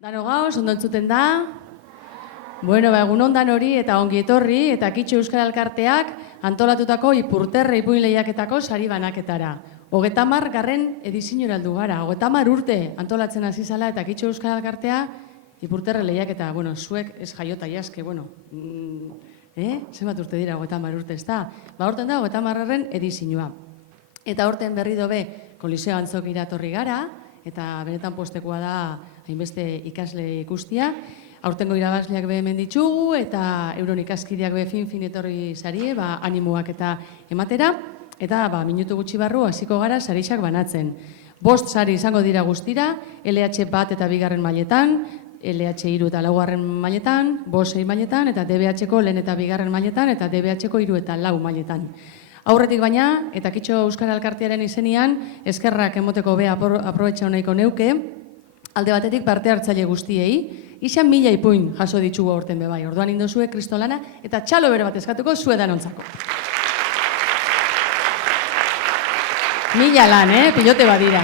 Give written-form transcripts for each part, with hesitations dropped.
Dano gauz, ondo entzuten da? Bueno, egun ondan hori eta ongi etorri eta Kito Euskal Elkarteak antolatutako Ipurterre ipuin lehiaketako sari banaketara. 30. ediziora heldu gara. 30 urte antolatzen hasi zala eta Kito Euskal Elkartea Ipurterre lehiaketa. Bueno, zuek ez jaiota jaske, bueno. Zenbat urte dira 30 urte, ez da? Horten da 30. edizioa. Eta horten berri dobe Koliseo Antzokira etorri gara eta benetan postekoa da hainbeste ikasle ikustia. Aurtengo irabazleak be hemen ditugu eta euron ikaskideak be fin etorri sarie, animoak eta ematera. Eta minutu gutxi barru hasiko gara sarixak banatzen. 5 sari izango dira guztira, LH bat eta 2. mailetan, LH 3 eta 4. mailetan, 5 6 mailetan, eta DBH-ko 1 eta 2. mailetan, eta DBH-ko 3 eta 4 mailetan. Aurretik baina, eta Kito Euskal Elkartearen izenian, eskerrak emoteko be aprobetxa honeiko neuke, alde batetik parte hartzaile guztiei, izan 1000 ipuin jaso ditugu aurten bebai. Orduan indozue kristolana eta txalo bere bat eskatuko zue danontzako. 1000 lan, pilote badira.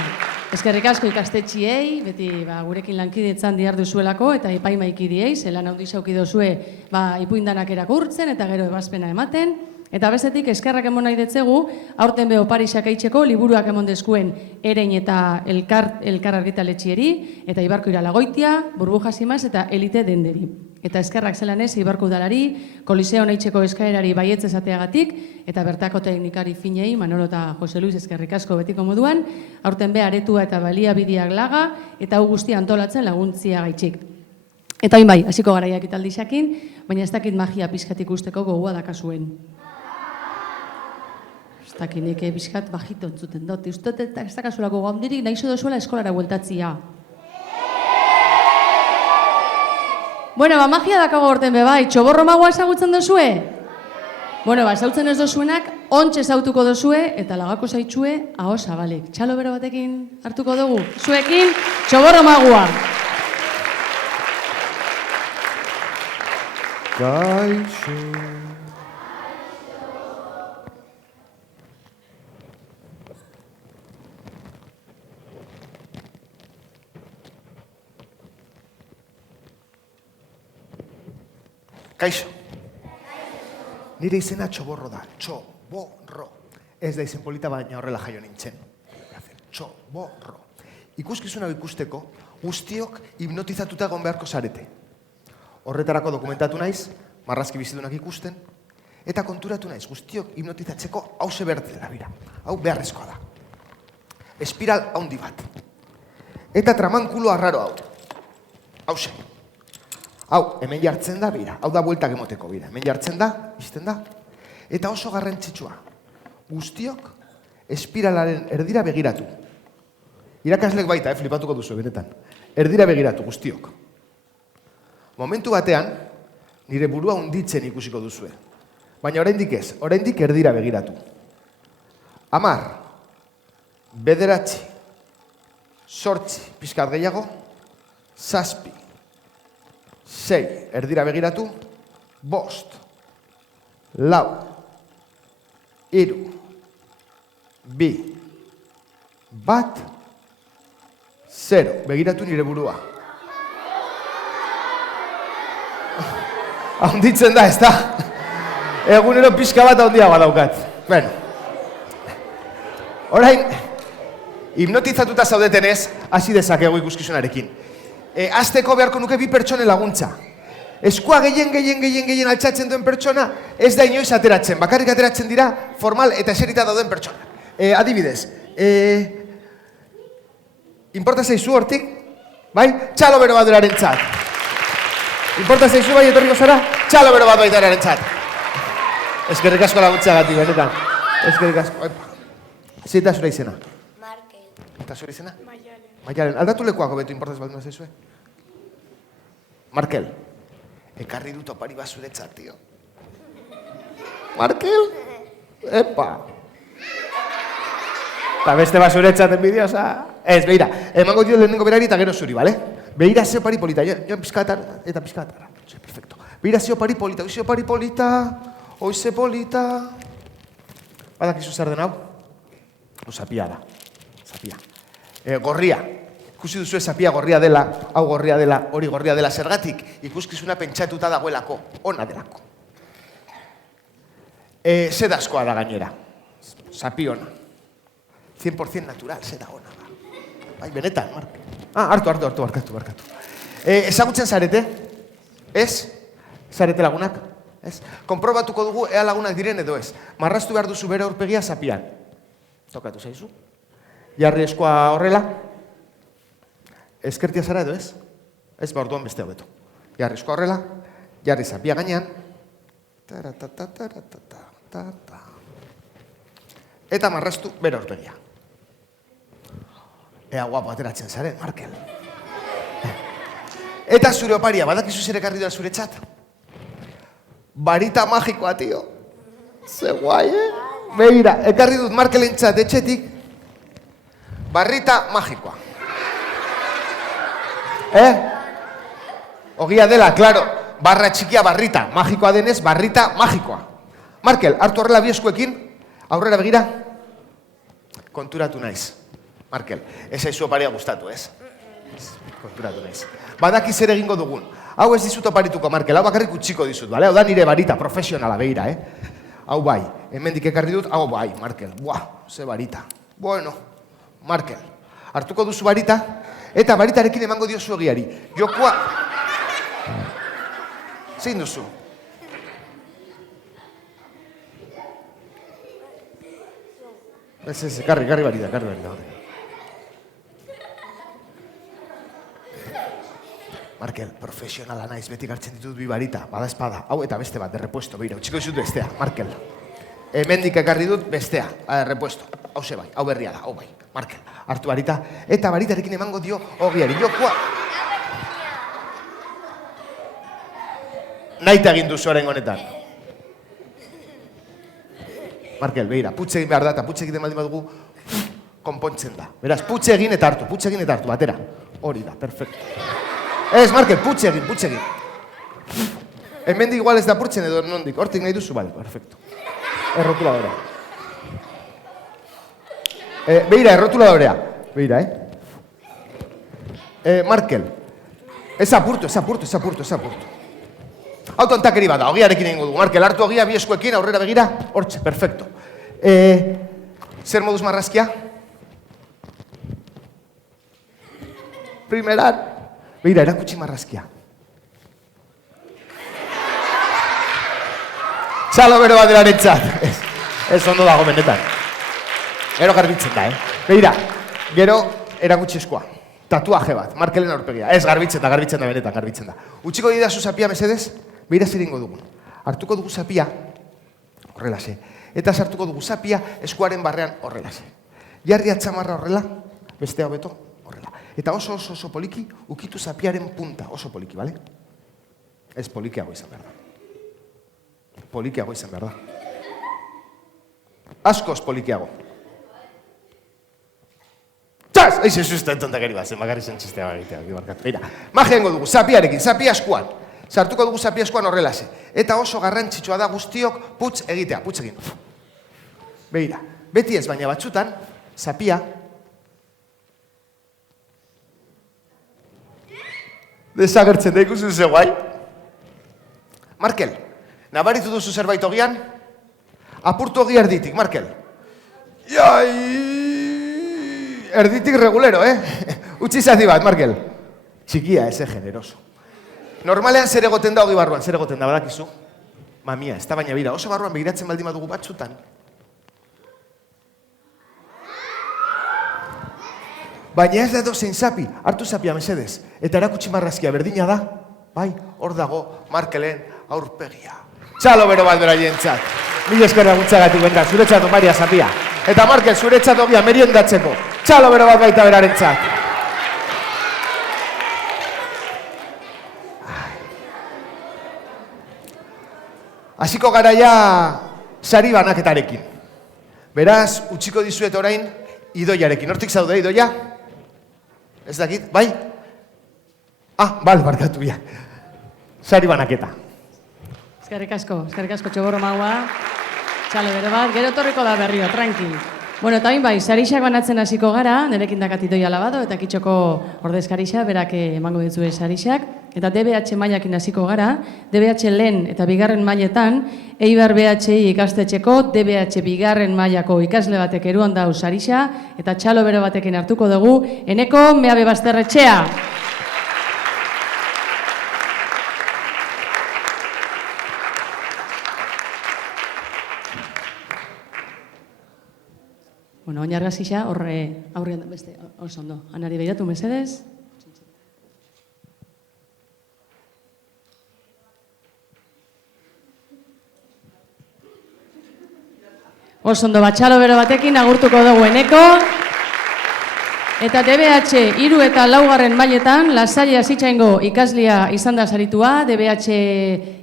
Eskerrik asko ikastetxiei, beti gurekin lankidetzan diardu zuelako eta epaimaikidiei, zelan haundi zauki dozue ipuin danak erakurtzen eta gero ebazpena ematen. Eta bestetik eskerrak emon nahi detzegu, aurten be oparisak aitzeko liburuak emon dezkuen Erein eta Elkar argitaletxieri, eta Ibarko Iralagoitia, Burbuja Simaz eta Elite Denderi. Eta eskerrak zelan ez Ibarko Udalari, Koliseo nahitzeko eskaerari baietz esateagatik, eta bertako teknikari finei, Manolo eta Jose Luis eskerrik asko betiko moduan, aurten be aretua eta baliabideak laga, eta hau guztia antolatzen laguntzia gaitxik. Eta hain bai, hasiko garaiak italdixakin, baina ez dakit magia pizkatik usteko gogoa dakazuen. Ez dakit neke pizkat bajito entzuten dut. Uztot eta ez dakazulako gaundirik nahi dozuela eskolara bueltatzia. Bueno, magia dakago horten bebai, txoborro magua ezagutzen dozue? Bueno, ezautzen ez dozuenak, ontsa ezautuko dozue eta lagako zaitxue aho zabalek. Txalo bero batekin hartuko dugu? Zuekin, txoborro magua. Kaixo. Kaixo. Nire izena Txoborro da. Txoborro. Ez da izen polita baina horrela jaio nintzen. Txoborro. Ikuskizuna ikusteko guztiok hipnotizatuta egon beharko zarete. Horretarako dokumentatu naiz, marrazki bizidunak ikusten, eta konturatu naiz guztiok hipnotizatzeko hause bertzela bira. Hau beharrezkoa da. Espiral handi bat. Eta tramankulo arraro hau. Hause. Hau, hemen jartzen da bira. Hau da bueltak emoteko bira. Hemen jartzen da, izten da. Eta oso garrantzitsua. Guztiok espiralaren erdira begiratu. Irakaslek baita, flipatuko duzu, benetan. Erdira begiratu, guztiok. Momentu batean, nire burua hunditzen ikusiko duzue. Baina oraindik ez, oraindik erdira begiratu. 10, 9, 8, pixkat gehiago, 7, 6, erdira begiratu, 5, 4, 3, 2, 1, 0. Begiratu nire burua. Haunditzen da, ez da? Egunero pixka bat haundia badaukat. Bueno. Orain, hipnotizatuta zaudetenez, hasi dezakegu ikuskizunarekin. Azteko beharko nuke 2 pertsonen laguntza. Eskua gehien altxatzen duen pertsona, ez da inoiz ateratzen. Bakarrik ateratzen dira formal eta eserita dauden pertsona. Adibidez, importa zaizu hortik? Bai? Txalo bero bat duraren txat. Importa zaizu bai etorriko zara? Txalo bero bat baita erarentzat. Eskerrik asko laguntza gati, benetan. Eskerrik asko. Zeita zure izena? Markel. Eta zure izena? Maialen. Maialen. Aldatu lekuako betu importaz balduna zaizue? Markel. Ekarri dut opari bat zuretzat, tio. Markel? Epa. Eta beste bat zuretzat enbidiosa. Ez, beira. Emango dio lehenengo berari eta gero zuri, bale? Beira ze opari polita, joan pizkatar eta pizkatar. Perfecto. Beira ze opari polita, oize opari polita, oize polita. Badakizu zer den hau? Zapia da. Zapia. Gorria. Ikusi duzu zapia gorria dela, hau gorria dela, hori gorria dela, zergatik ikuskizuna pentsatuta dagoelako, ona delako. Sedazkoa da gainera, zapi ona. 100% natural, seda ona da. Bai, benetan, Mark. Hartu, barkatu. Ezagutzen zarete? Ez? Zarete lagunak? Ez? Konprobatuko dugu ea lagunak diren edo ez. Marraztu behar duzu bere aurpegia zapian. Tokatu zaizu. Jarri eskoa horrela. Ezkertia zara edo ez? Ez, ba orduan beste hobeto. Jarri eskoa horrela. Jarri zapia gainean. Eta marraztu bere aurpegia. Ea guapo ateratzen zaren, Markel. Eta zure oparia, badakizu zer ekarri da zure txat? Barita magikoa, tio. Ze guai, Begira, ekarri dut Markelen txat etxetik. Barrita magikoa. Ogia dela, klaro, barra txikia barrita. Magikoa denez, barrita magikoa. Markel, hartu horrela bieskuekin, aurrera begira. Konturatu naiz. Markel, ez aizu oparia gustatu, ez? Konturatu naiz. Badaki zer egingo dugun. Hau ez dizut oparituko, Markel, hau bakarrik utxiko dizut, bale? Hau da nire barita, profesionala, begira, Hau bai, hemendik ekarri dut, hau bai, Markel, buah, ze barita. Bueno, Markel, hartuko duzu barita, eta baritarekin emango diozu egiari. Jokoa... Zein duzu? Ez, karri barita. Markel, profesionala naiz, beti gartzen ditut bi barita, bada espada, hau eta beste bat, derrepuesto, beira, utxiko dizut bestea, Markel. Hemendik ekarri dut bestea, derrepuesto, hau ze bai, hau berria da, hau bai, Markel, hartu barita, eta baritarekin emango dio ogiari, jokoa. Naita egin duzu oren honetan. Markel, beira, putxe egin behar da, eta putxe egiten baldin badugu, konpontzen da. Beraz, putxe egin eta hartu, batera. Hori da, perfecto. Ez, Markel, putxe egin. Hemendik igual ez da purtzen edo nondik, hortik nahi duzu, bale, perfecto. Errotuladorea. Beira, errotuladorea. Beira, Markel, ez apurtu. Hau tontakeri bada, ogiarekin egingo dugu. Markel, hartu ogia, bi eskuekin, aurrera begira, hortxe, perfecto. Zer moduz marrazkia? Primeran. Beira, erakutsi marrazkia. Txalo bero bat delarentzat. Ez ondo dago benetan. Gero garbitzen da, Beira, gero erakutsi eskoa. Tatuaje bat, Markelen aurpegia. Ez, garbitzen da benetan, garbitzen da. Utsiko didazu zapia, mesedez? Beira zer ingo dugun. Hartuko dugu zapia, horrelase. Eta sartuko dugu zapia eskuaren barrean horrelase. Jarri atxamarra horrela, beste hobeto horrela. Eta oso poliki, ukitu zapiaren punta, oso poliki, bale? Ez polikiago izan behar da. Polikiago izan behar da. Askoz polikiago. Txas! Eiz, ez uste entontakeri bat, zen bakarri zen txistea egitea, bibarkatu. Beira, magengo dugu, zapiarekin, zapia eskuan. Sartuko dugu zapia eskuan horrelase. Eta oso garrantzitsua da guztiok putz egitea, putz egin. Beira, beti ez, baina batzutan, zapia desagertzen da ikusten ze guai. Markel, nabaritu duzu zerbait ogian? Apurtu ogi erditik, Markel. Jai! Erditik regulero, Utsi zati bat, Markel. Txikia, eze generoso. Normalean zer egoten da ogi barruan, zer egoten da, badakizu? Mamia, ez da baina bira, oso barruan begiratzen baldin badugu batzutan. Baina ez da edozein zapi, hartu zapia mesedez. Eta erakutsi marrazkia berdina da, bai, hor dago Markelen aurpegia. Txalo bero bat beraientzat. Mila esker laguntzagatik benda, zuretzat oparia zapia. Eta Markel, zuretzat ogia meriendatzeko. Txalo bero bat baita berarentzat. Hasiko garaia sari banaketarekin. Beraz, utziko dizuet orain idoiarekin. Hortik zaude, idoia? Ez dakit, bai? Bal, barkatu biak. Sari banaketa. Eskerrik asko txoborro maua. Txalo bere bat, gero torriko da berrio, tranquil. Bueno, eta bai, sarixak banatzen hasiko gara, nerekin dakatitoia labado, eta kitxoko ordezkarixa, berak emango ditzue sarixak. Eta DBH mailakin hasiko gara, DBH lehen eta bigarren mailetan, Eibar BHI ikastetxeko DBH bigarren mailako ikasle batek eruan dau sarixa, eta txalo bero batekin hartuko dugu, Eneko Meabe Basterretxea. Bueno, oin argazkixa, horre aurrean beste, oso ondo. Anari behiratu, mesedez. Oso ondo, batxalo bero batekin agurtuko dugu Eneko. Eta DBH 3 eta 4. mailetan, Lasaria Zitzaingo ikaslia izan da saritua, DBH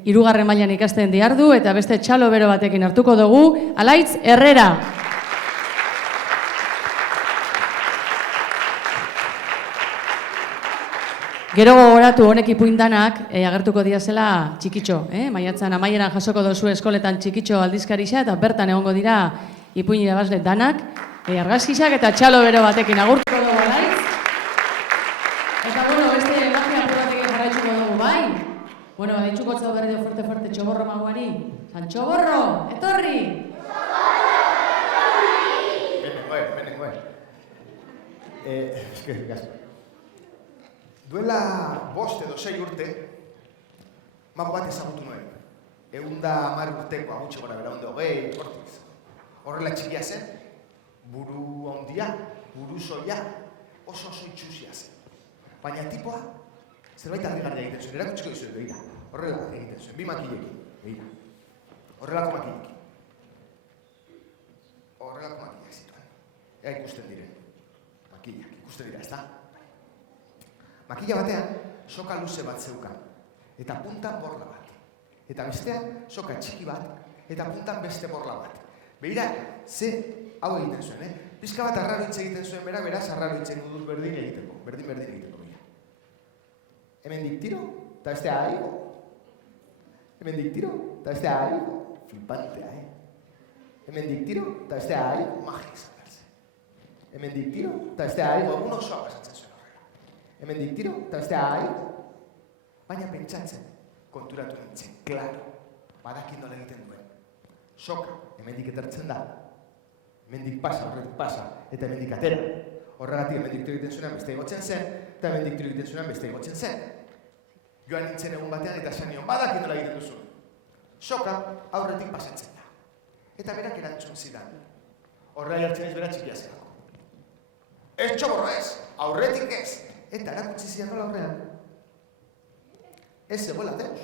3. mailan ikasten diardu, eta beste txalo bero batekin hartuko dugu, Alaitz Herrera. Gero gogoratu honek ipuindanak agertuko diazela txikitxo. Maiatzan amaieran jasoko dozu eskoletan txikitxo aldizkarixa eta bertan egongo dira ipuin irabazle danak. Argazkisak eta txalo bero batekin agurtuko dugu Alaitz. Eta bueno, beste magia batekin jarraitzuko dugu, bai? Bueno, ditxuko txau berri fuerte txoborro maguari. San Txoborro, etorri! Benen. Eskerrik asko. Duela 5 edo 6 urte, mago bat ezagutu nuen. 110 urteko agutxe gora bera, 120, hortiz. Horrela txikia zen, buru ondia, buru soia, oso itxusia zen. Baina tipoa, zerbait harrigarria egiten zuen, erakutsiko dizuen, begira. Horrela egiten zuen, 2 makilekin, begira. Horrelako makilekin. Horrelako makilak zituen. Ea ikusten diren. Makilak, ikusten dira, ezta? Makila batean, soka luze bat zeukan, eta puntan borla bat. Eta bestean, soka txiki bat, eta puntan beste borla bat. Begira, ze hau egiten zuen, Pizka bat arraro hitz egiten zuen beraz arraro hitz egiten dut berdin egiteko, berdin egiteko. Hemen dik tiro, eta bestea aigo. Hemen dik tiro, eta bestea aigo. Flipantea, Hemen dik tiro, eta bestea aigo. Magia izan berzen. Hemen dik tiro, eta bestea aigo. Egun osoa pasatzen zuen. Hemen dik tiro, eta bestea aigo. Baina pentsatzen, konturatu nintzen, klaro, badakin nola egiten duen. Soka, hemen dik etertzen da. Hemen dik pasa, horretik pasa, eta hemen dik atera. Horregatik hemen dik tiro egiten zuenan beste egotzen zen, eta hemen dik tiro egiten zuenan beste egotzen zen. Joan nintzen egun batean eta esan nion, badakin nola egiten duzu. Soka, aurretik pasatzen da. Eta berak erantzun zidan. Horrela jartzen ez bera txikia zelako. Ez txoborro ez, aurretik ez. Eta erakutsi zidan nola aurrean. Ez zegoela deus.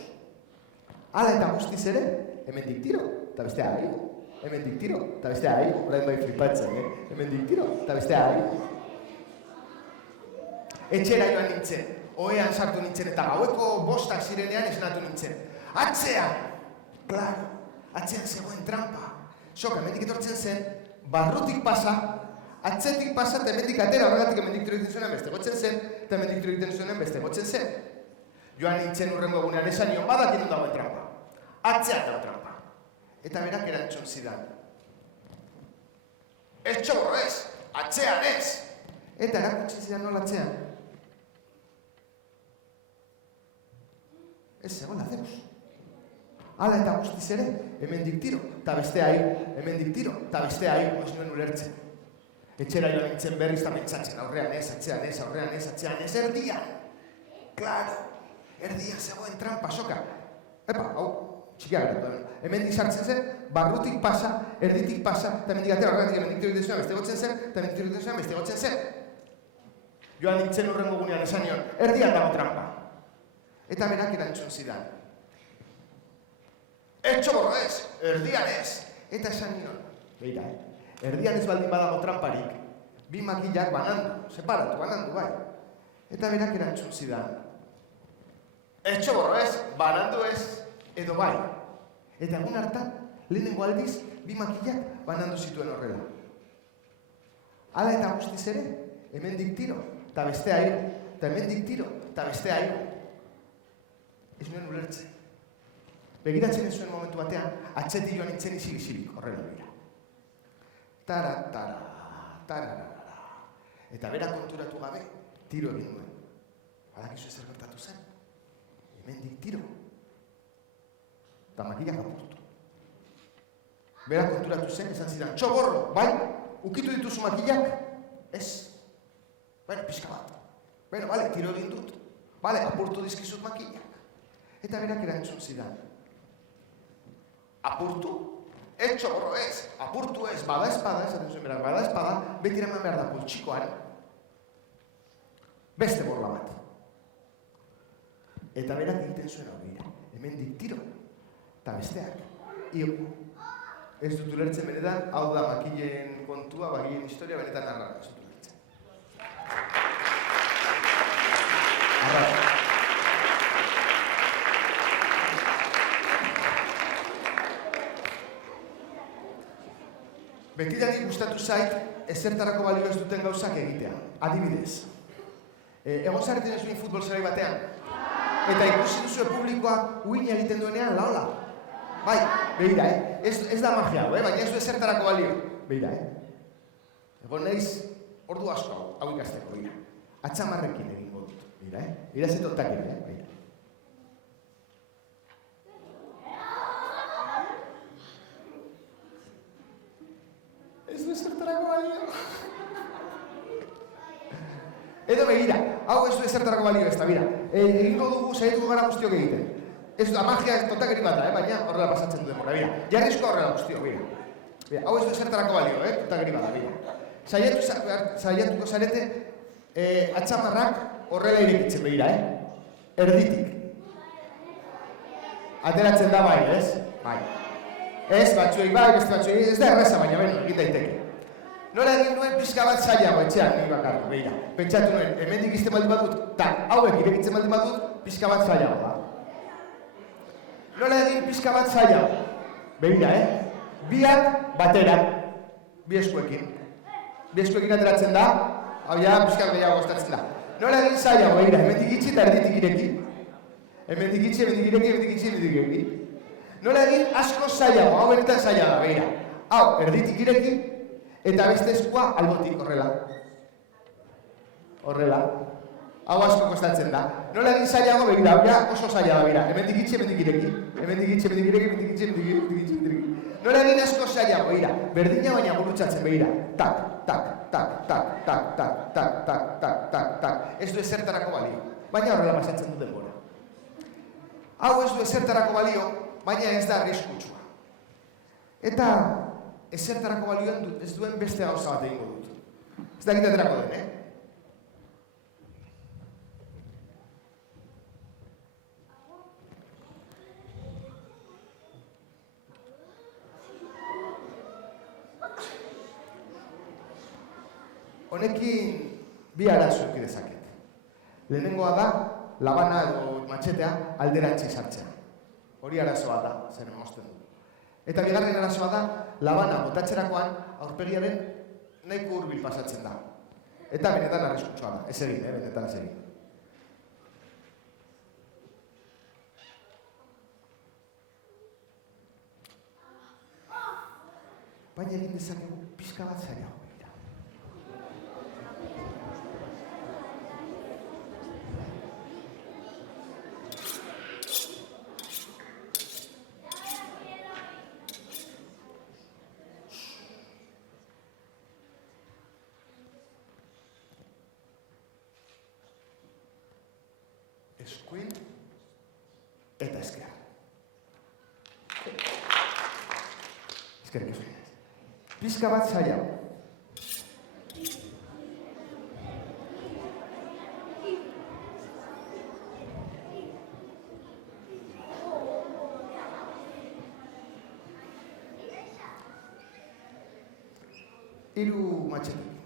Hala eta guztiz ere, hemen dik tiro, eta bestea aigo. Hemen dik tiro, eta bestea aigo. Orain bai flipatzen, Hemen dik tiro, eta bestea aigo. Etxera joan nintzen, ohean sartu nintzen, eta gaueko 5 zirenean esnatu nintzen. Atzean! Klaro, atzean zegoen trampa. Soka, hemendik etortzen zen, barrutik pasa, atzetik pasa, eta hemendik atera, horregatik hemendik tiro egiten zuenan beste gotzen zen, eta hemendik tiro egiten zuenan beste gotzen zen. Joan nintzen urrengo egunean esan nion, badakin dut dagoen trampa. Atzean dago trampa. Eta berak erantzun zidan. Ez txoborro ez, atzean ez. Eta erakutsi zidan nola atzean. Ez zegoela deus. Hala eta guztiz ere, hemen dik tiro, eta bestea aigo. Hemen dik tiro, eta bestea aigo, ez nuen ulertzen. Etxera joan nintzen berriz eta pentsatzen, aurrean ez, atzean ez, aurrean ez, atzean ez, erdian. Klaro, erdian zegoen trampa, soka. Epa, hau, txikia geratu. Hemen dik sartzen zen, barrutik pasa, erditik pasa, eta hemen dik atera, horregatik hemen dik tiro egiten zuen, beste gotzen zen, eta hemen dik tiro egiten zuen, beste gotzen zen. Joan nintzen urrengo gunean esan nion, erdian dago trampa. Eta berak erantzun zidan. Ez txoborro ez, erdian ez. Eta esan nion, beira, erdian ez baldin badago tramparik, 2 makilak banandu, separatu, banandu, bai. Eta berak erantzun zidan. Ez txoborro ez, banandu ez, edo bai. Eta egun hartan, lehenengo aldiz, 2 makilak banandu zituen horrela. Hala eta guztiz ere, hemen dik tiro, eta beste aigo, eta hemen dik tiro, eta beste aigo. Ez nuen ulertzen. Begiratzen ez zuen momentu batean, atzetik joan nintzen isilik, horrela dira. tararara. Eta bera konturatu gabe, tiro egin duen. Badakizu zer gertatu zen. Hemendik tiro. Eta makillak apurtu. Bera konturatu zen, esan zidan, txoborro, bai, ukitu dituzu makillak? Ez. Bueno, pixka bat. Bueno, bale, tiro egin dut. Bale, apurtu dizkizut makillak. Eta berak erantzun zidan. Apurtu? Txoborro ez, apurtu ez, bada espada, esaten zuen berak, bada espada, beti eraman behar da poltsikoan. Beste borla bat. Eta berak egiten zuen hori, hemendik tiro. Eta besteak, ez dut ulertzen benetan, hau da makilleen kontua, makilleen historia benetan arrara, ez dut ulertzen. Arrara. Betidari gustatu zait, ezertarako balio ez duten gauzak egitea. Adibidez. Egon zareten ez duen futbol zelai batean. Eta ikusi duzue publikoak uina egiten duenean, laola. Bai, begira, ez da magia hau, baina ez du ezertarako balio. Begira, Egon naiz, ordu asko hau ikasteko, begira. Atxamarrekin egingo dut, begira, Begira zetontak begira. Ez du ezertarako balio. Edo begira, hau ez du ezertarako balio ez da, bera. Egingo dugu, saietuko gara guztiok egiten. Ez da magia ez tontakeri bat da, baina horrela pasatzen du denbora, bera. Jarrizko horrela guztiok, bera. Hau ez du ezertarako balio, tontakeri bat da, bera. Saiatuko zarete, atxamarrak horrela irekitzen begira, Erditik. Ateratzen da bai, ez? Bai. Ez, batzuei bai, beste batzuei, ez da erreza, baina beno, egin daiteke. Nola egin nuen pixka bat zailago etxean, nire bakarrik, begira. Pentsatu nuen, hemendik izten baldin badut, eta hauek irekitzen baldin badut, pixka bat zailago da. Nola egin pixka bat zailago? Begira, Biak batera, bi eskuekin. Bi eskuekin ateratzen da, hau ja pixka gehiago gostatzen da. Nola egin zailago, begira, hemendik itxi eta erditik ireki. Hemendik itxi, hemendik ireki, hemendik itxi, hemendik ireki. Nola egin asko zailago, hau benetan zailago da, begira. Hau, erditik ireki, eta beste eskua albotik, horrela. Horrela. Hau asko kostatzen da. Nola egin zailago, begira, hau ja oso zailago, begira. Hemendik itxi, hemendik ireki. Hemendik itxi, hemendik ireki, hemendik itxi, hemendik ireki. Nola egin asko zailago, begira. Berdina baina gurutzatzen, begira. Tak, tak, tak, tak, tak, tak, tak, tak, tak, tak, tak. Ez du ezertarako balio. Baina horrela pasatzen du denbora. Hau ez du ezertarako balio, baina ez da arriskutsua. Eta ezertarako balioan ez duen beste gauza bat egingo dut. Ez da egiteterako den, Honekin bi arazo eduki dezaket. Lehenengoa da, labana edo matxetea alderantzi sartzea. Hori arazoa da, zer mozten du. Eta bigarren arazoa da, labana botatzerakoan aurpegiaren nahiko hurbil pasatzen da. Eta benetan arriskutsua da, ez egin, benetan ez egin. Baina egin dezakegu pixka bat zailago. Eskuin eta esker. Eskerrik asko. Pixka bat zailago. Hiru matxetekin.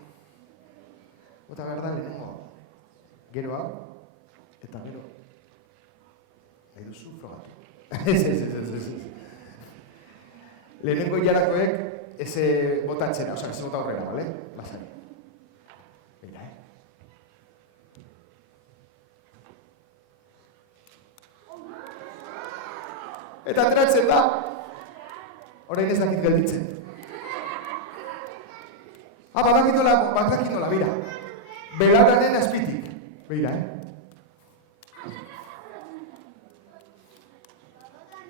Bota behar da lehenengo. Gero hau. Eta gero, nahi duzu frogatu. Ez. Lehenengo hilarakoek ez botatzera, oza, ez bota horrela, bale? Lasari. Begira, Eta ateratzen da. Orain ez dakit gelditzen. Badakit nola, bira. Belaunaren azpitik. Beira,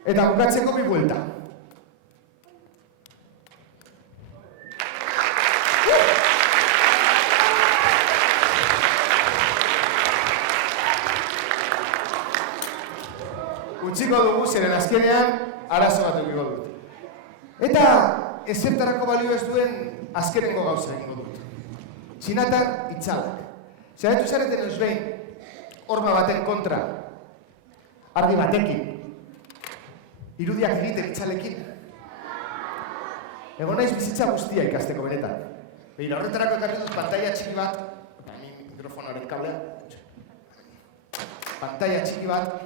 Eta bukatzeko bi buelta. Utziko dugu, zeren azkenean arazo bat edukiko dut. Eta ezertarako balio ez duen azkenengo gauza egingo dut. Txinatar itzalak. Zeratu zareten ez behin, horma baten kontra, argi batekin, irudiak egiten itzalekin. Egon naiz bizitza guztia ikasteko benetan. Begira, horretarako ekarri dut pantalla txiki bat, ni mikrofonoaren kablea, pantalla txiki bat,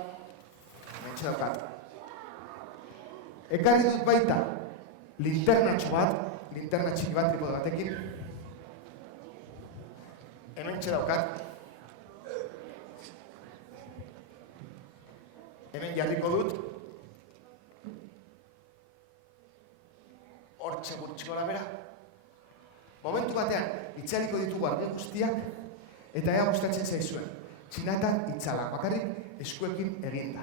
mentxe daukat. Ekarri dut baita, linternatxo bat, linterna txiki bat, tripodo batekin. Hementxe daukat. Hemen jarriko dut. Hortxe gurtxiko labera. Momentu batean, itzaliko ditugu argi guztiak, eta ea gustatzen zaizuen. Txinatar itzala, bakarrik eskuekin eginda.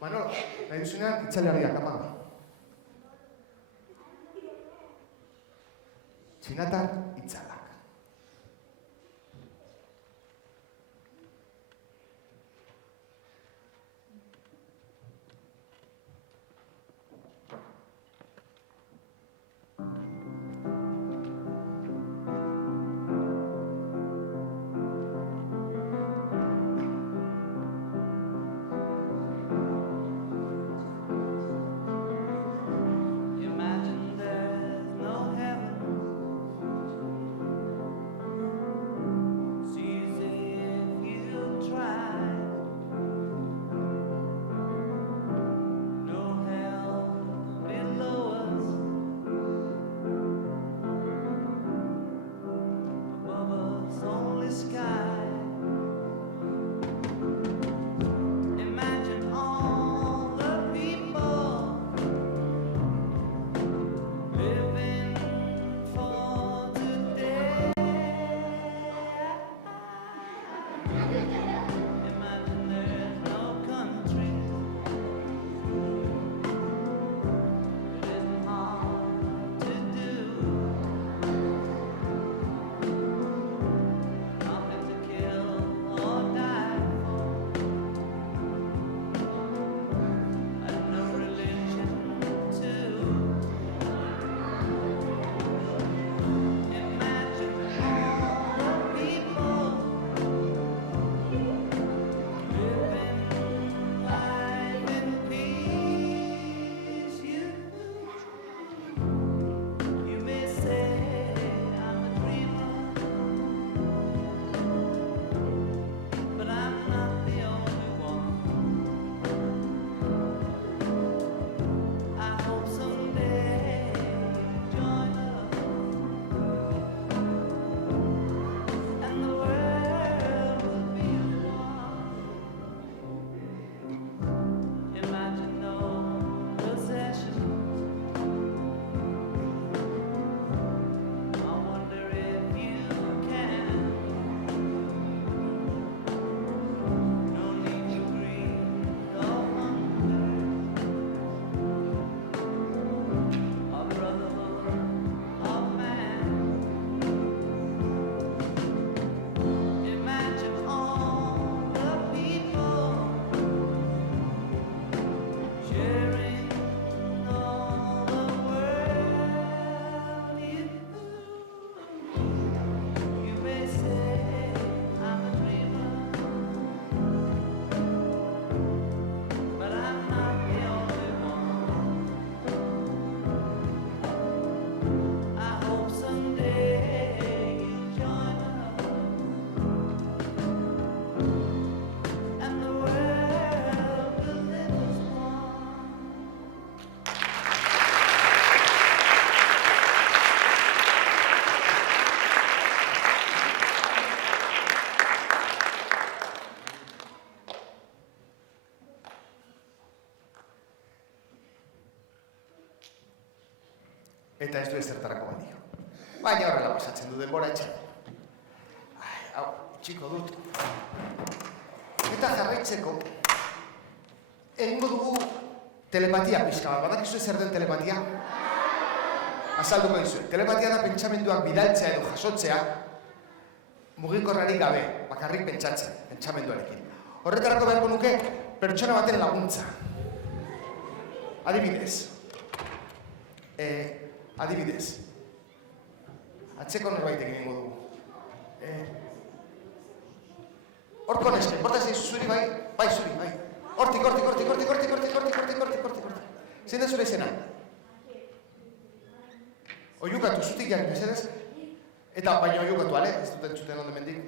Manolo, nahi duzunean itzale argiak, amaga. Txinatar itzalak. Eta ez du ezertarako balio. baina horrela pasatzen du denbora etxan. Hau, txiko dut. Eta jarraitzeko, egingo dugu telepatia pixka bat. Badakizu zer den telepatia? Azalduko dizu. Telepatia da pentsamenduak bidaltzea edo jasotzea mugikorrarik gabe, bakarrik pentsatzen, pentsamenduarekin. Horretarako beharko nuke pertsona baten laguntza. Adibidez. Atzeko norbait egingo dugu. Horko neske, porta zeizu zuri bai? Bai, zuri, bai. Hortik. Zein da zure izena? Oiukatu, zutik jarri, mesedez? Eta baina oiukatu, ale? Ez duten zuten ondo mendik.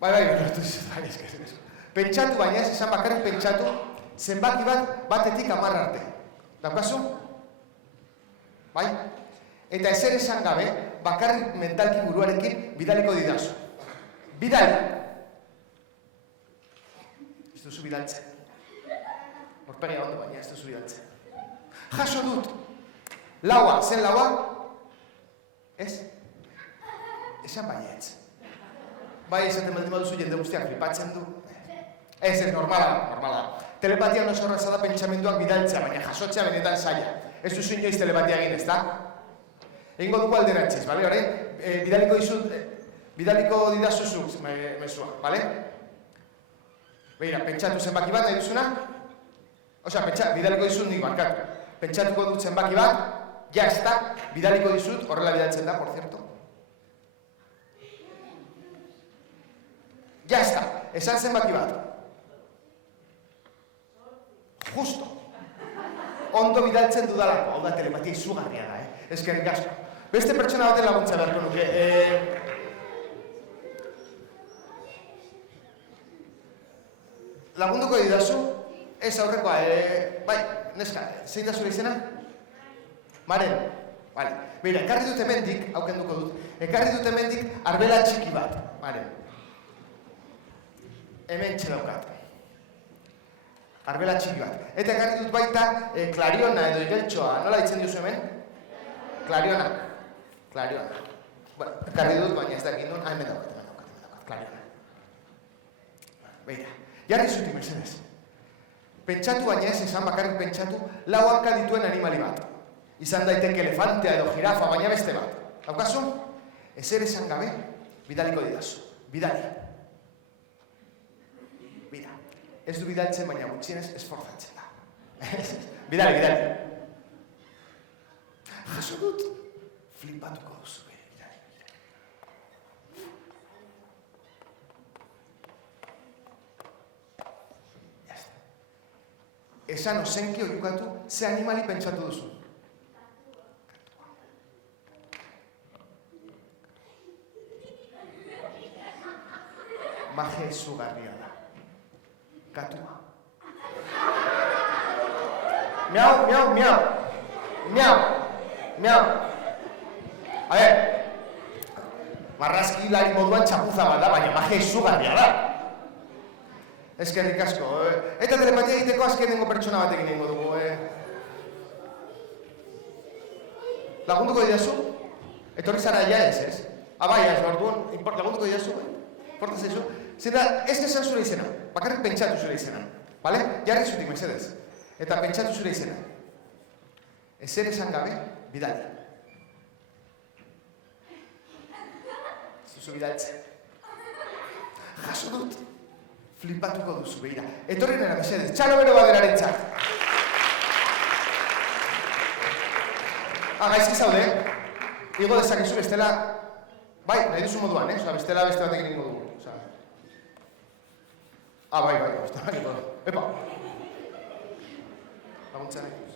Bai, horretu zizut, pentsatu baina ez esan bakarrik pentsatu zenbaki batetik 10 arte. Daukazu? Bai? Eta ezer esan gabe, bakarrik mentalki buruarekin bidaliko didazu. Bidali! Ez duzu bidaltzen. Horpegia ondo baina ez duzu bidaltzen. Jaso dut! Laua, zen laua? Ez? Esan baietz. Bai, esaten baldin baduzu jende guztiak flipatzen du. Ez, normala. Telepatia oso erraza da pentsamenduak bidaltzea, baina jasotzea benetan zaila. Ez duzu inoiz telepatia egin, ezta? Egingo dugu alderantziz, bale? Bidaliko didazuzuk mesua, bale? Begira, pentsatu zenbaki bat nahi duzuna? Osea, bidaliko dizut nik barkatu. Pentsatuko dut zenbaki bat, ja ez da, bidaliko dizut, horrela bidaltzen da, por cierto. Ja ez da, esan zenbaki bat. Justo. Ondo bidaltzen dudalako, hau da telepatia izugarria da, eskerrik asko. Beste pertsona baten laguntza beharko nuke. Lagunduko didazu, ez aurrekoa, bai, neska, zein da zure izena? Maren, bale. Beira, ekarri dut hemendik, haukenduko dut, ekarri dut hemendik arbela txiki bat, Maren. Hemen txedaukat. Arbela txiki bat. Eta ekarri dut baita klariona edo igeltxoa. Nola ditzen diozu hemen? Klariona. Bueno, ekarri dut, baina ez da egin duen. Hemen daukat. Klariona. Beira, jarri zuti, mesedez. Pentsatu baina ez esan bakarrik pentsatu lau hanka dituen animali bat. Izan daiteke elefantea edo jirafa, baina beste bat. Daukazu? Ezer esan gabe, bidaliko didazu. Bidali. Ez du bidaltzen, baina gutxienez esforzatzen da. Bidali. Jaso dut, flipatuko duzu bere, bidali. Jazta. Esan ozenki oiukatu, ze animali pentsatu duzu. Magia izugarria da. Katua. Miau. A ver, marrazki lari moduan txapuza bat da, baina magia izugarria da. Eskerrik asko. Eta telepatia egiteko azkenengo pertsona batekin egingo dugu. Lagunduko didazu? Etorri zara ja ez? Bai, ez orduan, lagunduko didazu? Porta zaizu? Zeta, ez esan zure izena, bakarrik pentsatu zure izena. Bale? Jarri zutik, mesedez. Eta pentsatu zure izena. Ezer esan gabe, bidali. Ez duzu bidaltzen. Jaso dut. Flipatuko duzu, behira. Etorri nera, mesedez. Txalo bero baderaren txak. Gaizki zaude, igo dezakezu bestela. Bai, nahi duzu moduan, bestela beste batekin ingo dugu. Bai, beste batekin ingo dugu. Epa! Laguntza nahi duz.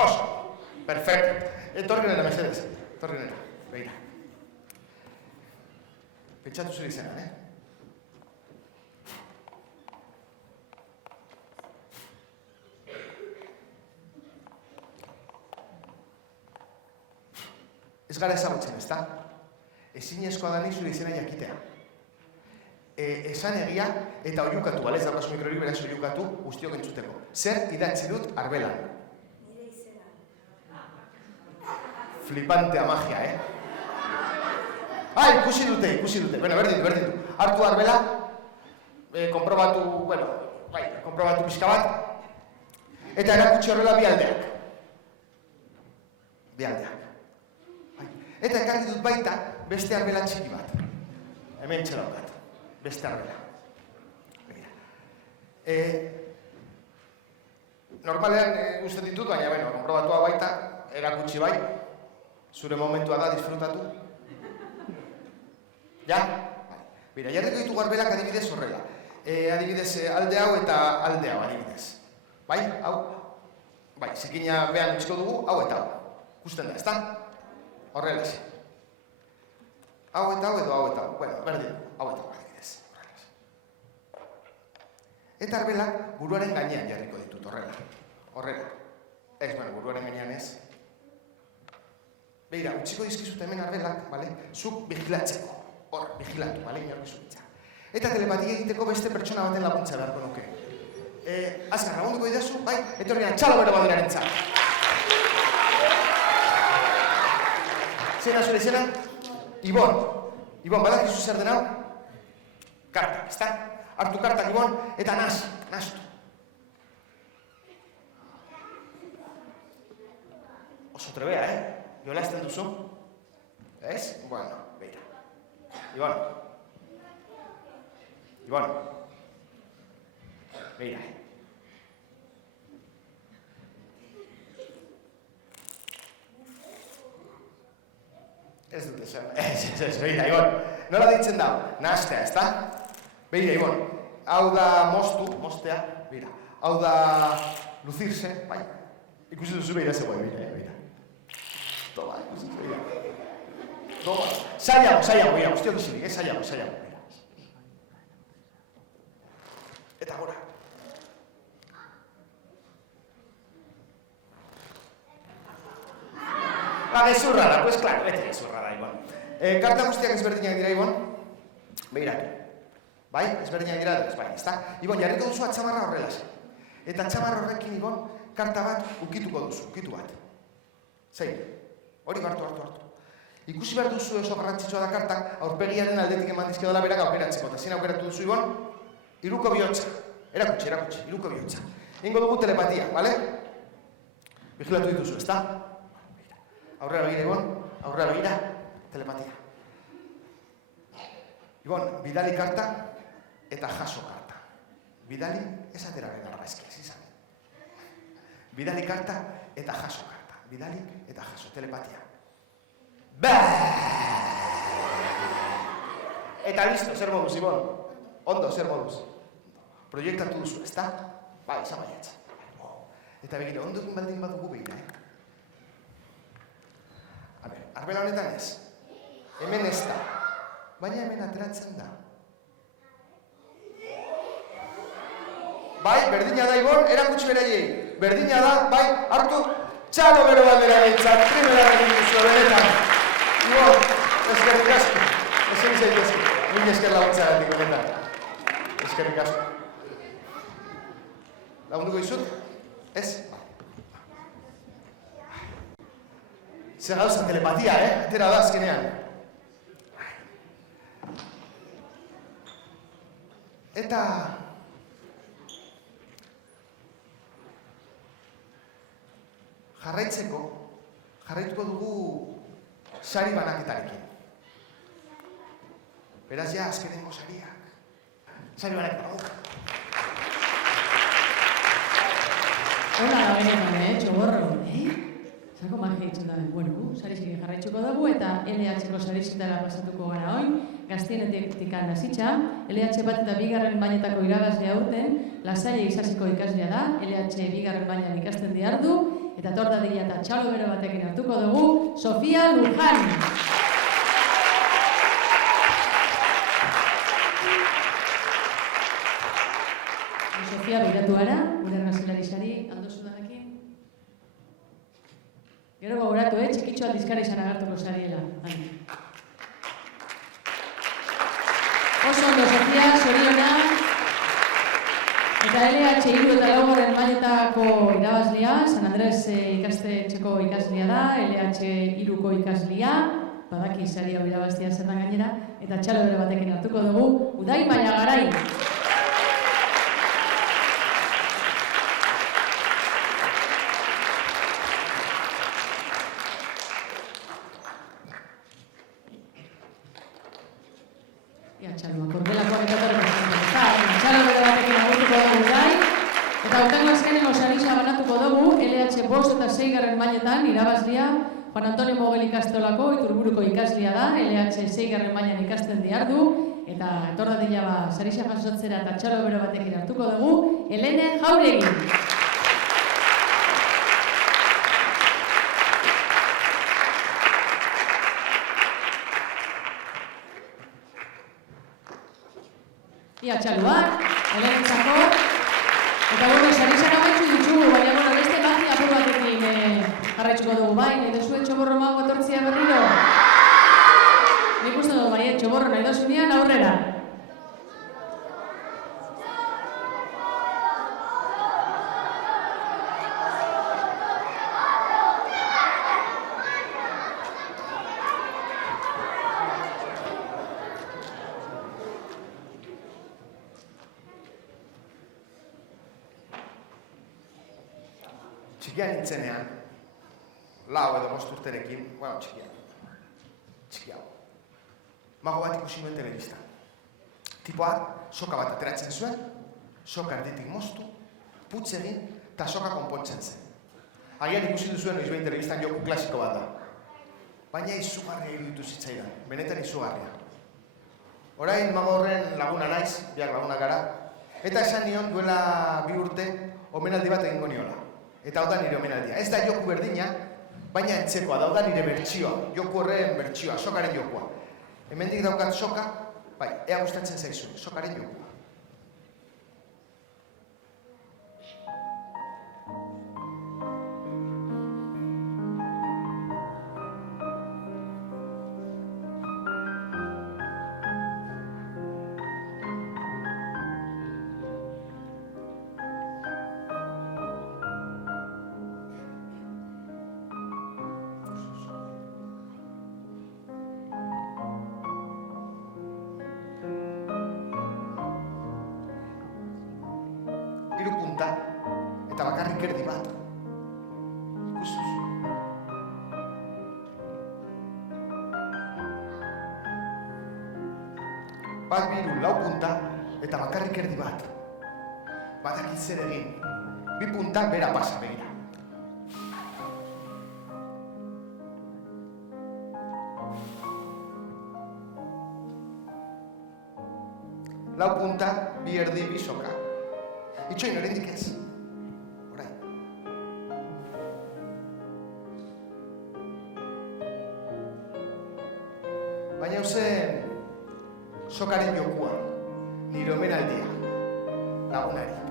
Oso! Perfecto. Etorri nera, mesedez. Etorri nera, behira. Pentsatu zure izena, Ez gara ezagutzen, ezta? Ezinezkoa da zure izena jakitea. Esan egia eta oiukatu, ez daukazu mikrori beraz oiukatu guztiok entzuteko. Zer idatzi dut arbelan? Nire izena. Flipantea magia, ikusi dute. Bueno, berdin du. Hartu arbela, konprobatu pixka bat, eta erakutsi horrela bi aldeak. Eta ekarri dut baita beste arbela txiki bat. Hemen txelaukat, beste arbela. Normalean uste ditut, baina, konprobatua baita, erakutsi bai, zure momentua da, disfrutatu. Ja? Bira, jarriko ditu garbelak adibidez horrela. Adibidez, alde hau eta alde hau, adibidez. Bai, hau? Bai, zikina behan utziko dugu, hau eta hau. Gusten da, ezta? Horrela zi. Hau eta hau edo hau eta hau. Bueno, berdin, hau eta hau, adibidez. Eta arbelak buruaren gainean jarriko ditut, horrela. Ez, buruaren gainean ez. Beira, utziko dizkizut hemen arbelak, zuk vigilatzeko. Hor, vigilatu, inorkizu bitza. Eta telepatia egiteko beste pertsona baten laguntza beharko nuke. Azkar, lagunduko idazu, bai, etorrian txalo bero badiraren txal. Zena zure izena? Ibon, badakizu zer den hau? Karta, ezta? Hartu kartak, Ibon, eta nastu. Oso trebea, Jola ezten duzu? Ez? Bueno, beira. Ibon. Beira. Ez dut esan. Ez, beira, Ibon. Nola ditzen da? Nahastea, ezta? Beira, Ibon. Hau da mostea, beira. Hau da lucirse, bai. Ikusi duzu beira zegoen, beira. Toma, ikusi duzu beira. Toma. Saiago, beira, guztio duzirik, saiago, beira. Eta gora. Gezurra da, pues claro, bete gezurra da, Ibon. Karta guztiak ezberdinak dira, Ibon. Begiratu. Bai, ezberdinak dira, bai, ezta? Ibon, jarriko duzu atxamarra horrelaz. Eta atxamarra horrekin, Ibon, karta bat ukituko duzu, ukitu bat. Zein, hori hartu. Ikusi behar duzu oso garrantzitsua da kartak, aurpegiaren aldetik eman dizkiola berak aukeratzeko. Eta zein aukeratu duzu, Ibon? Hiruko bihotza. Erakutsi, hiruko bihotza. Ingo dugu telepatia, bale? Vigilatu dituzu, ezta? Aurrera begira, Ibon. Aurrera begira, telepatia. Ibon, bidali karta eta jaso karta. Bidali, ez atera bena argazki, ez izan. Bidali karta eta jaso karta. Bidali eta jaso, telepatia. Eta listo, zer moduz, Ibon? Ondo, zer moduz? Proiektatu duzu, ezta? Bai, izan baietza. Eta begira, ondo egin baldin badugu begira, Arbela honetan ez. Hemen ez da. Baina hemen ateratzen da. Bai, berdina da, Ibon, erakutsi beraiei. Berdina da, bai, hartu, txalo bero bandera behitzat, primera egin duzu, benetan. Ibon, eskerrik asko. Ezin zaitezke. Min esker laguntza gatik, benetan. Eskerrik asko. Lagunduko izut? Ez? Zer gauza, telepatia, Atera da azkenean. Eta... jarraituko dugu sari banaketarekin. Beraz ja, azkenengo sariak. Sari banaketa. Hola, da benetan, txoborro, Zako magia ditzen da, sarizkin jarraitzuko dugu eta LH-ko sarizitara pasatuko gara oin, gaztienetik hasitza. LH bat eta bigarren mailetako irabazle aurten, Lasalle Isasiko ikaslea da, LH bigarren mailan ikasten diardu, eta tordadila eta txalo bero batekin hartuko dugu, Sofia Luján. Sofia, behiratu gara, gure argazilari sari, handozu danekin. Gero gogoratu, txikitxo aldizkara izan agartuko zariela. Oso ondo, Sofia, zoriona. Eta LH 3 eta 4 mailetako irabazlea, San Andres ikastetxeko ikaslea da, LH 3ko ikaslea, badaki sari hau irabaztea zertan gainera, eta txalo bere batekin hartuko dugu, Udai Mailagarai. Txaloak ordelakoak eta torreko txalo bere batekin agurtuko dugu Udai. Eta aurtengo azkenengo sarisa banatuko dugu, LH 5 eta 6 mailetan irabazlea Juan Antonio Mogel ikastolako Iturburuko ikaslea da, LH 6 mailan ikasten diardu, eta etorra dila sarisa jasotzera eta txalo bere batekin hartuko dugu, Helene Jauregi. Ia txaluak, Helenentzako, eta sarizak amaitzu ditugu, baina beste magia apur batekin jarraitzuko dugu, bai, nahi duzue txoborro mago etortzia berriro? Nik uste dut, bai, txoborro nahi dozunean aurrera. Txikia nintzenean, lau edo 5 urterekin, txikia. Mago bat ikusi nuen telebistan. Tipoak soka bat ateratzen zuen, soka erditik moztu, putz egin eta soka konpontzen zen. Agian ikusi duzuen noizbehin telebistan joku klasiko bat da. Baina izugarria iruditu zitzaidan, benetan izugarria. Orain mago horren laguna naiz, biak laguna gara, eta esan nion duela 2 urte omenaldi bat egingo niola. Eta hau da nire omenaldia. Ez da joku berdina, baina entzekoa, da hau da nire bertsioa, joku horren bertsioa, sokaren jokua. Hemendik daukat soka, bai, ea gustatzen zaizu, sokaren jokua. Eta bakarrik erdi bat. Ikusuz. Bat, 2, 4 punta eta bakarrik erdi bat. Badakit zer egin. 2 puntak bera pasa begira. Lau punta, 2 erdi, 2 soka. Itxoin oraindik ez. Orain. Baina zen sokaren jokua, nire omenaldia, lagunari begira.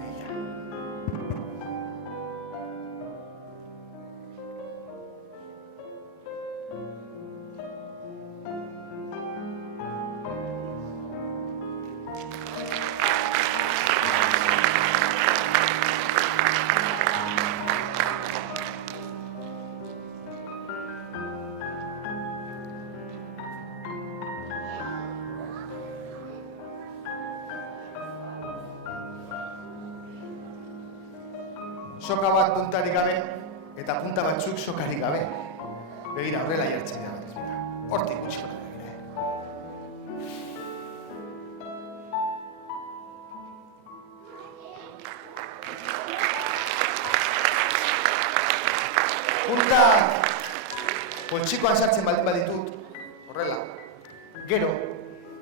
Soka bat puntarik gabe, eta punta batzuk sokarik gabe. Begira, horrela jartzen dira batez bera. Hortik gutxiko da begira. Punta poltsikoan sartzen baldin baditut, horrela. Gero,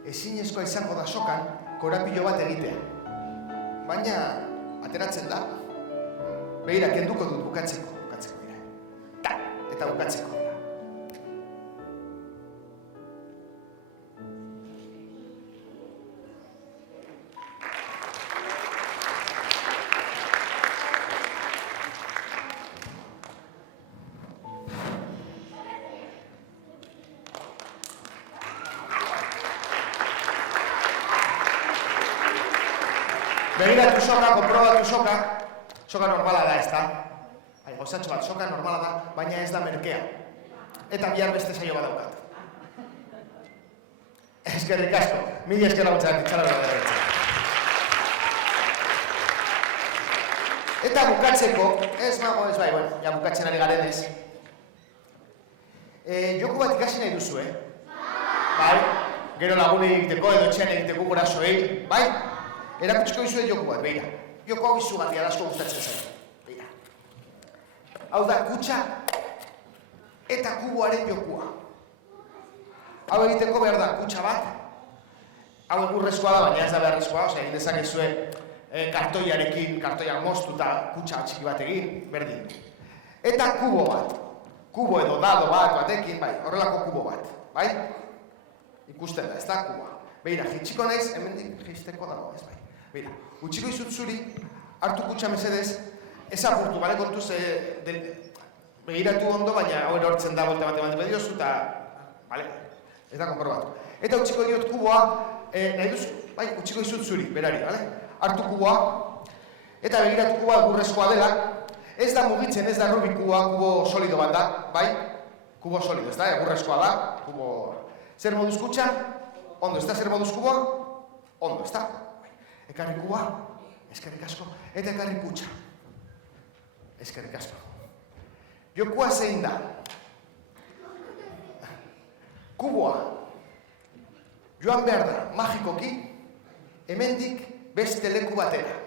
ezinezkoa izango da sokan korapilo bat egitea. Baina, ateratzen da. Begira, kenduko dut bukatzeko dira. Tak, eta bukatzeko dira. Begiratu soka, konprobatu soka. Soka normala da, ez da? Gozatxo bat, soka normala da, baina ez da merkea. Eta bihar beste saio bat daukat. Eskerrik asko, mila esker laguntzak itxara bera. Eta bukatzeko, ez nago, ez bai, bueno, ja bukatzen ari garen ez. Joko bat ikasi nahi duzu, Bai? Gero lagun egiteko, edo etxean egiteko gurasoei, bai? Erakutsiko dizu joko bat, beira. Joko hau izugarria da asko gustatzen zen. Beira. Hau da, kutxa eta kuboaren jokua. Hau egiteko behar da, kutxa bat. Hau egurrezkoa da, baina ez da beharrezkoa, osea, egin dezakezue kartoiak moztuta kutxa txiki bat egin, berdin. Eta kubo bat. Kubo edo dado batekin, bai, horrelako kubo bat, bai? Ikusten da, ez da kuboa. Beira, jitxiko naiz, hemendik jisteko dago, ez bai. Beira, utxiko izut zuri, hartu kutxa mesedez, ez apurtu, bale, kontuz, begiratu ondo, baina hau erortzen da bolte bat bediozu, eta, bale, ez da konprobatu. Eta utxiko diot kuboa, nahi duzu, bai, utxiko izut zuri, berari, bale? Hartu kuboa, eta begiratu kuboa egurrezkoa dela, ez da mugitzen, ez da Rubik kubo solido bat da, bai? Kubo solido, ez da, egurrezkoa da, kubo... Zer moduz kutxa? Ondo, ez da zer moduz kuboa? Ondo, ez da? Ekarri kuboa, eskerrik asko, eta ekarri kutxa. Eskerrik asko. Jokua zein da? Kuboa. Joan behar da, magikoki, hemendik beste leku batera.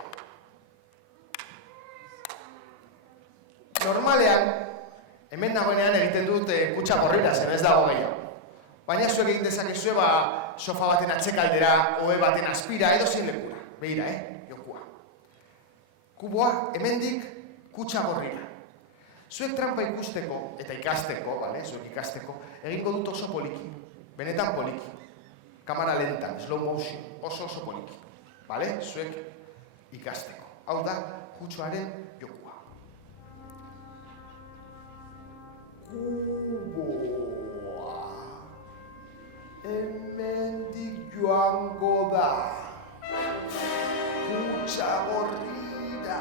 Normalean, hemen nagoenean egiten dut kutxa gorrira, zen ez dago gehiago. Baina zuek egin dezakezue, sofa baten atzekaldera, ohe baten azpira, edo zein lekura. Begira, jokua. Kuboa, hemendik kutxa gorrira. Zuek trampa ikusteko, eta ikasteko, zuek ikasteko, egingo dut oso poliki. Benetan poliki. Kamara lentan, slow motion, oso poliki. Zuek ikasteko. Hau da, kutxoaren jokua. Kuboa. Hemendik joango da. Kutxa gorrira.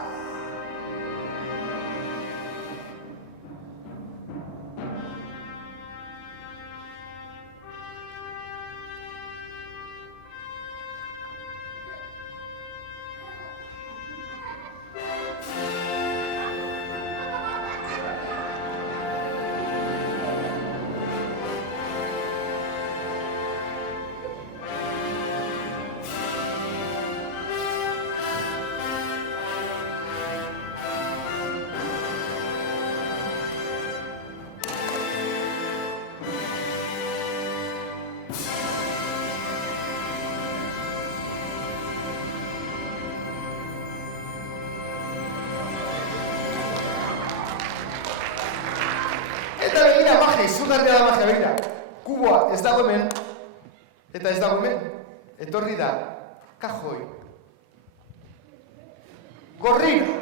Eta begira, magia, izugarria da magia, begira. Kuboa ez dago hemen, eta ez dago hemen, etorri da, kajoi. Gorrira.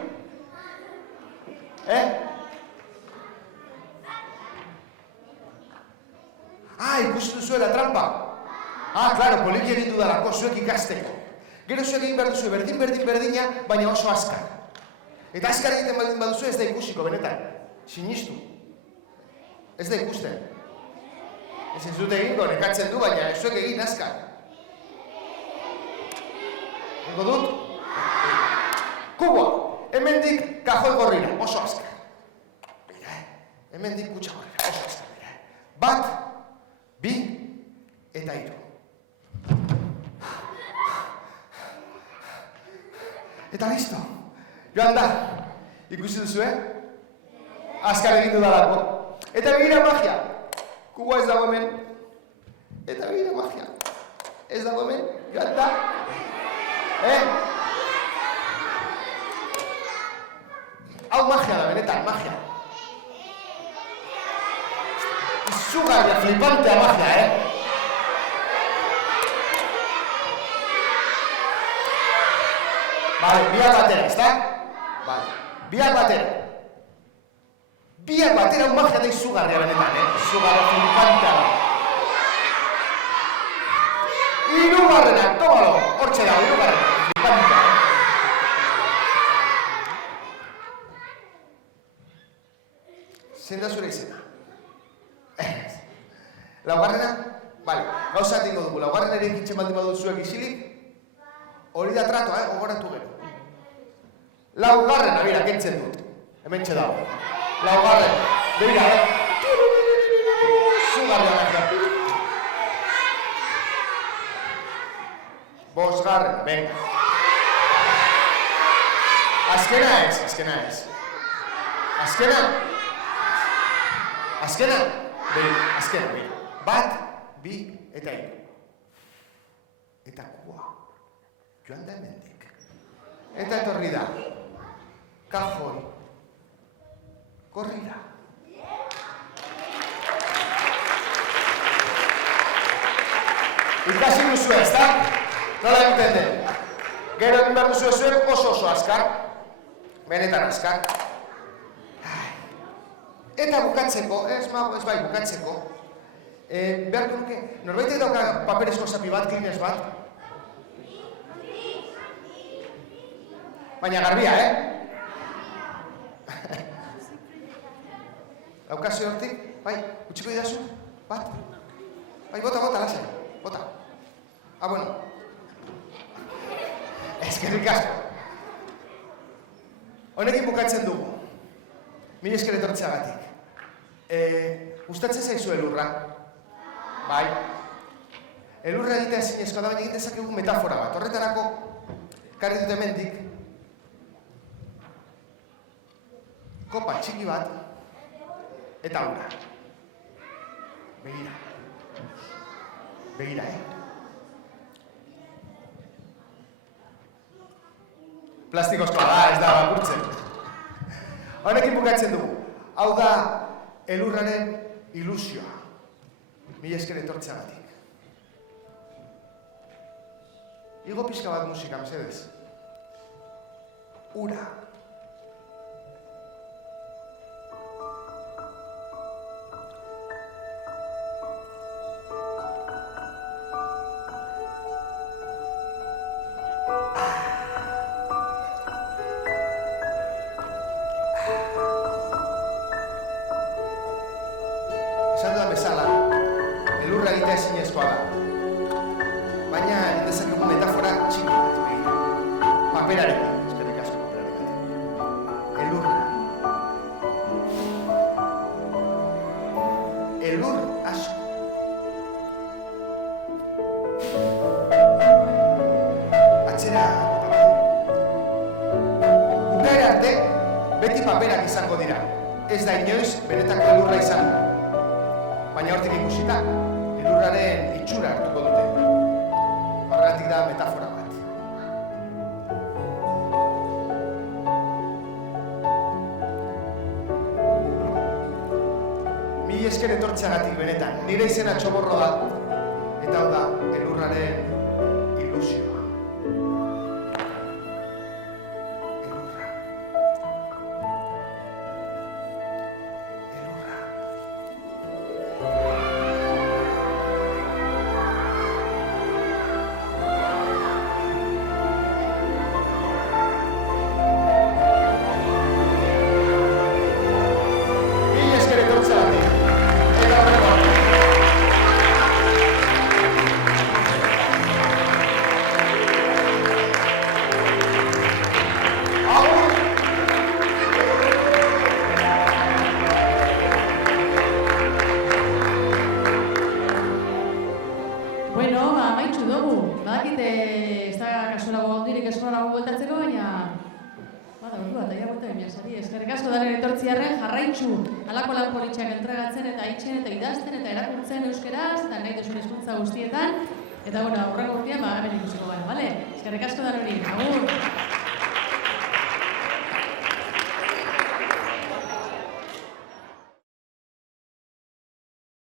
Ikusi duzuela trampa. Claro, poliki egin dudalako, zuek ikasteko. Gero zuek egin behar duzu, berdina, baina oso azkar. Eta azkar egiten baldin baduzu ez da ikusiko, benetan. Sinistu. Ez da ikusten. Ez dute egingo, nekatzen du, baina zuek egin azkar. Ego dut? Kuboa, hemendik kajoi gorrira, oso azkar. Bira, hemendik kutxa gorrira, oso azkar. Bat, bi, eta hiru. Eta listo. Joan da. Ikusi duzu, Azkar egin dudalako. Eta begira magia. Kuboa ez dago hemen. Eta begira magia. Ez dago hemen. Joan da. Hau magia da, benetan, magia. Izugarria, flipantea magia, Vale, biak batera, ez da? Vale, biak batera. Biak batera un magia da izugarria benetan, Izugarria, flipantea da. Hirugarrena, tomalo. Hortxe dago, hirugarrena. Flipantea, Zein da zure izena? Laugarrena? Bale, gauza tingo dugu. Laugarren ere ikintzen baldin badut zuek isilik? Hori da tratoa, gogoratu gero. Laugarren, abira, kentzen dut. Hemen dago. Laugarren. Begira, zugarrenak da. Bosgarren, venga. Azkena ez. Azkena? Begira, azkena, begira. Bat, bi, eta hiru. Eta kua. Joan da hemendik. Eta etorri da. Kajoi. Korrira. Ikasi duzu ez da? Nola egiten den? Gero egin behar duzu zuen oso azkar. Benetan azkar. Eta bukatzeko, ez bai bukatzeko, beharko nuke, norbaitek dauka paperezko zapi bat, klinez bat? Baina garbia, Daukazio hortik? Bai, utxiko idazu? Bat? Bai, bota, lasai, bota. Bueno. Eskerrik asko. Honekin bukatzen dugu. Mila esker etortzeagatik. Gustatzen zaizu elurra? Bai. Elurra egitea ezinezkoa da, baina egin dezakegu metafora bat. Horretarako, karri dut hemendik, kopa txiki bat, eta ura. Begira. Begira, Plastikozkoa da, ez da bakurtzen. Honekin bukatzen dugu. Hau da, elurraren ilusioa. Mila esker etortzeagatik. Igo pixka bat musika, mesedez. Ura. Esan dudan bezala, elurra egitea ezinezkoa da. Baina, egin dezakegu metafora txiki bat, begira. Paperarekin, eskerrik asko paperarekin. Elurra. Elur asko. Atzera, bukaera arte, beti paperak izango dira. Ez da inoiz, benetako elurra izan. Baina hortik ikusita, elurraren itxura hartuko dute. Horregatik da metafora bat. Mila esker etortzeagatik benetan. Nire izena Txoborro da, eta hau da, elurraren ilusioa. Eskerrik asko daren etortziarren jarraitzu halako lan politxeak entregatzen eta itxen eta idazten eta erakurtzen euskeraz eta nahi duzun hizkuntza guztietan eta aurreko urtean hemen ikusiko gara, bale? Eskerrik asko daren hori, agur!